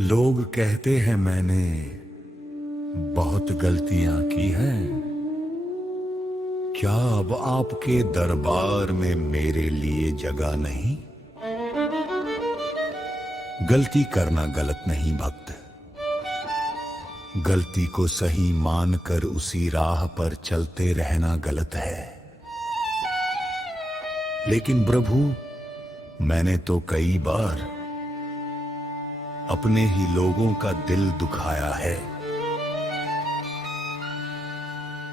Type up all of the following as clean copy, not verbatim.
लोग कहते हैं मैंने बहुत गलतियां की हैं। क्या अब आपके दरबार में मेरे लिए जगह नहीं? गलती करना गलत नहीं भक्त, गलती को सही मानकर उसी राह पर चलते रहना गलत है। लेकिन प्रभु, मैंने तो कई बार अपने ही लोगों का दिल दुखाया है,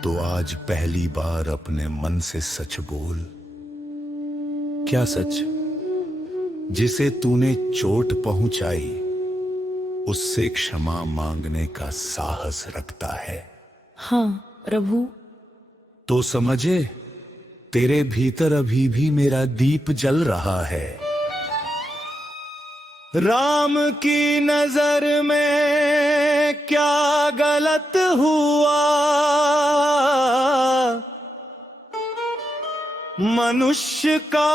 तो आज पहली बार अपने मन से सच बोल। क्या सच? जिसे तूने चोट पहुंचाई उससे क्षमा मांगने का साहस रखता है? हाँ प्रभु। तो समझे, तेरे भीतर अभी भी मेरा दीप जल रहा है। राम की नजर में क्या गलत हुआ? मनुष्य का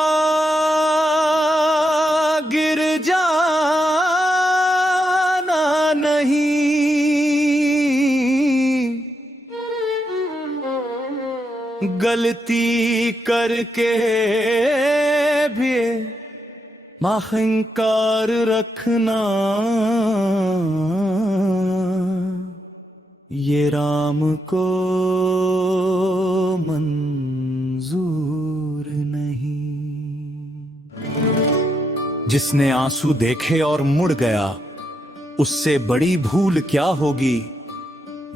गिर जाना नहीं, गलती करके भी अहंकार रखना ये राम को मंजूर नहीं। जिसने आंसू देखे और मुड़ गया, उससे बड़ी भूल क्या होगी?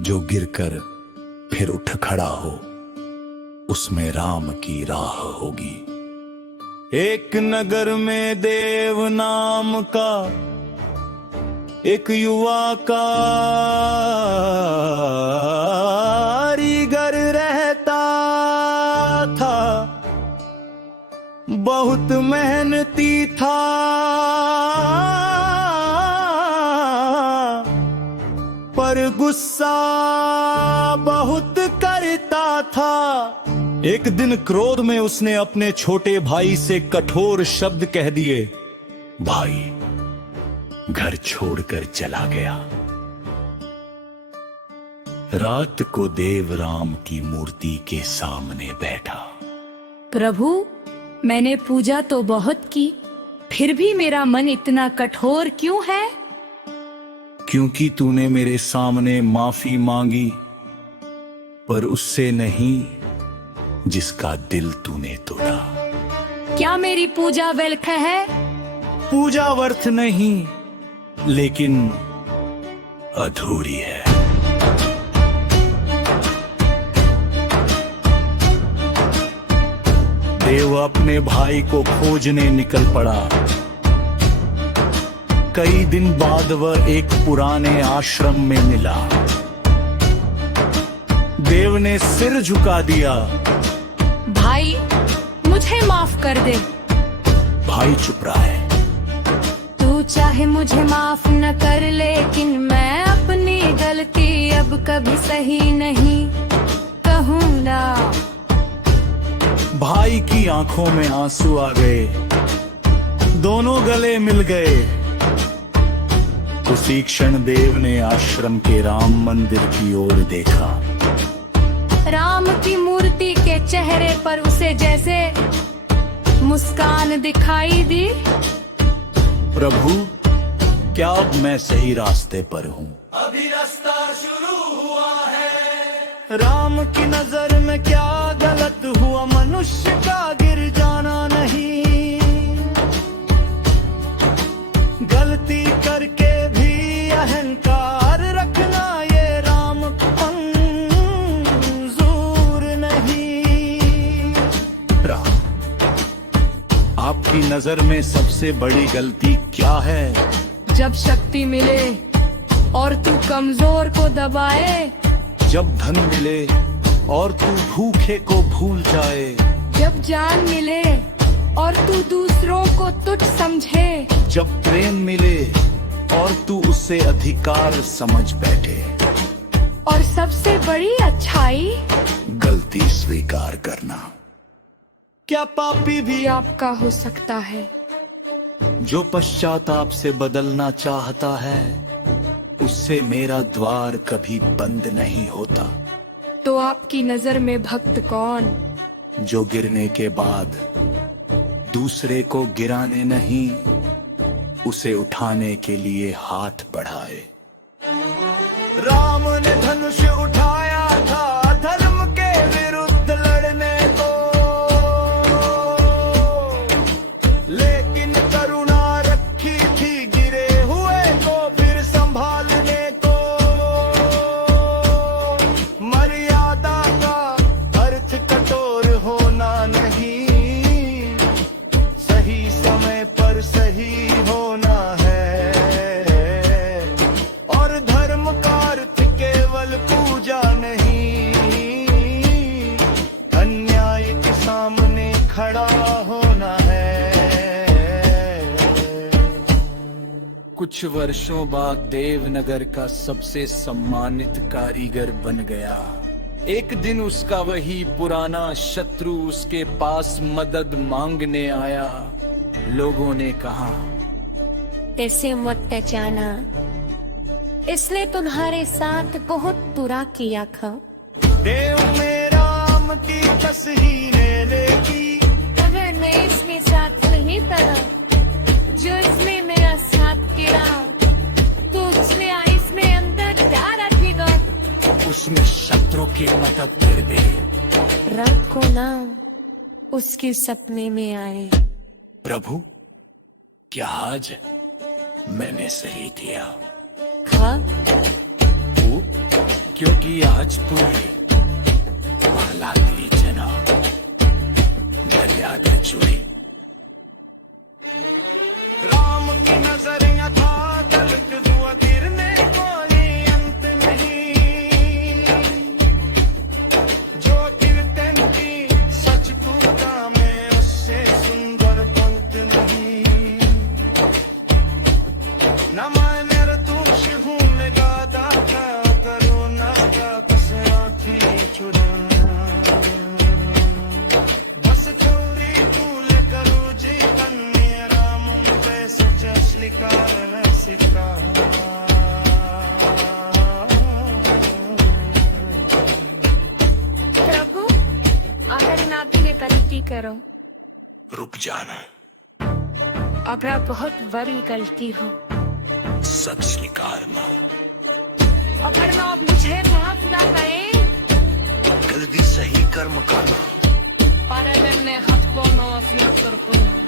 जो गिरकर फिर उठ खड़ा हो, उसमें राम की राह होगी। एक नगर में देव नाम का एक युवा कारीगर रहता था। बहुत मेहनती था, पर गुस्सा बहुत करता था। एक दिन क्रोध में उसने अपने छोटे भाई से कठोर शब्द कह दिए। भाई घर छोड़कर चला गया। रात को देव राम की मूर्ति के सामने बैठा। प्रभु, मैंने पूजा तो बहुत की, फिर भी मेरा मन इतना कठोर क्यों है? क्योंकि तूने मेरे सामने माफी मांगी, पर उससे नहीं जिसका दिल तूने तोड़ा। क्या मेरी पूजा व्यर्थ है? पूजा व्यर्थ नहीं, लेकिन अधूरी है। देव अपने भाई को खोजने निकल पड़ा। कई दिन बाद वह एक पुराने आश्रम में मिला। देव ने सिर झुका दिया। भाई, मुझे माफ कर दे। भाई चुप रहा है। तू चाहे मुझे माफ न कर, लेकिन मैं अपनी गलती अब कभी सही नहीं कहूँगा। भाई की आंखों में आंसू आ गए। दोनों गले मिल गए। उसी क्षण देव ने आश्रम के राम मंदिर की ओर देखा। राम की मूर्ति के चेहरे पर उसे जैसे मुस्कान दिखाई दी। प्रभु, क्या अब मैं सही रास्ते पर हूँ? अभी रास्ता शुरू हुआ है। राम की नजर में क्या गलत हुआ? मनुष्य का गिर जाना नहीं, गलती करके भी अहंकार रखना ये राम को मंजूर नहीं। राम, आपकी नजर में सबसे बड़ी गलती क्या है? जब शक्ति मिले और तू कमजोर को दबाए। जब धन मिले और तू भूखे को भूल जाए। जब जान मिले और तू दूसरों को तुच्छ समझे। जब प्रेम मिले और तू उससे अधिकार समझ बैठे। और सबसे बड़ी अच्छाई, गलती स्वीकार करना। क्या पापी भी आपका हो सकता है? जो पश्चाताप से बदलना चाहता है उससे मेरा द्वार कभी बंद नहीं होता। तो आपकी नजर में भक्त कौन? जो गिरने के बाद दूसरे को गिराने नहीं, उसे उठाने के लिए हाथ बढ़ाए। राम ने धनुष उठाया था धर्म के विरुद्ध लड़ने को, लेकिन करुणा रखी थी गिरे हुए को फिर संभालने को। मर्यादा का अर्थ कठोर होना नहीं, सही समय पर सही होना है। और धर्म का अर्थ केवल पूजा नहीं, अन्याय के सामने खड़ा होना है। कुछ वर्षों बाद देवनगर का सबसे सम्मानित कारीगर बन गया। एक दिन उसका वही पुराना शत्रु उसके पास मदद मांगने आया। लोगों ने कहा, ऐसे मत पहचाना, इसने तुम्हारे साथ बहुत बुरा किया था। देव में राम की तस्वीरें लेगी, अगर मैं इसमें साथ नहीं करा जो इसमें मेरा साथ गिरा, तो उसने इसमें अंदर क्या रखेगा? उसने शत्रु की मदद कर दी। रात को ना उसके सपने में आए। प्रभु, क्या आज मैंने सही किया? हाँ, वो, क्योंकि आज तू पहलादी जना मर्यादा चुनी। राम की नजर यथा तलक हुआ गिरने को ये अंत नहीं। जो कीर्तन की सच पूजा में उससे सुंदर पंक्त नहीं। न माने रतूष हूँ गादा का करुणा का कस आँखें चुरा। बस छोरी फूल करो जी कन्या राम पे सच असली कारण सिक्का। प्रभु, अगर नाती ने गलती करो, रुक जाना, अगर बहुत बड़ी गलती हो, सच स्वीकारना। अगर ना मुझे माफ ना करें, गलती सही कर्म करना। para verle hat på mig och flyttar på mig.